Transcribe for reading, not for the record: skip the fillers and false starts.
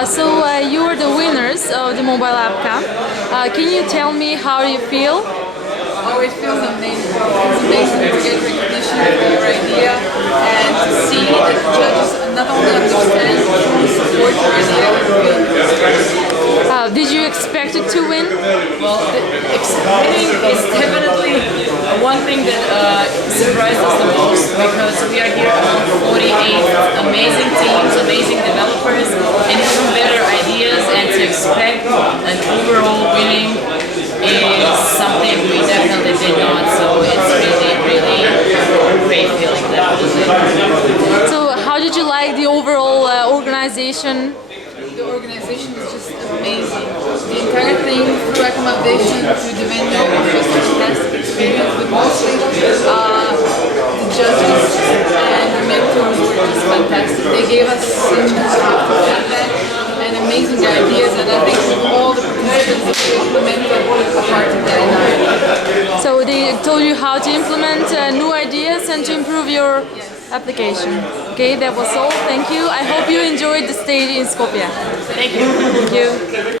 You are the winners of the Mobile App Camp. Can you tell me how you feel? Oh, it feels amazing. It's amazing to get recognition for your idea and to see that the judges not only understand but truly support your idea. Did you expect it to win? Well, winning is definitely one thing that surprised us the most because we are here among 48 amazing teams, amazing developers, and even better ideas, and to expect an overall winning is something we definitely did not, so it's really great feeling definitely. So how did you like the overall organization? The organization is just amazing. The entire thing, through accommodation to the venue, was just a fantastic experience, but mostly the judges and the mentors were just fantastic. They gave us such constructive feedback and amazing ideas, and I think all the participants implemented a part of that idea. So they told you how to implement new ideas and to improve your application. Okay, that was all. Thank you. I hope you enjoyed the stay in Skopje. Thank you. Thank you.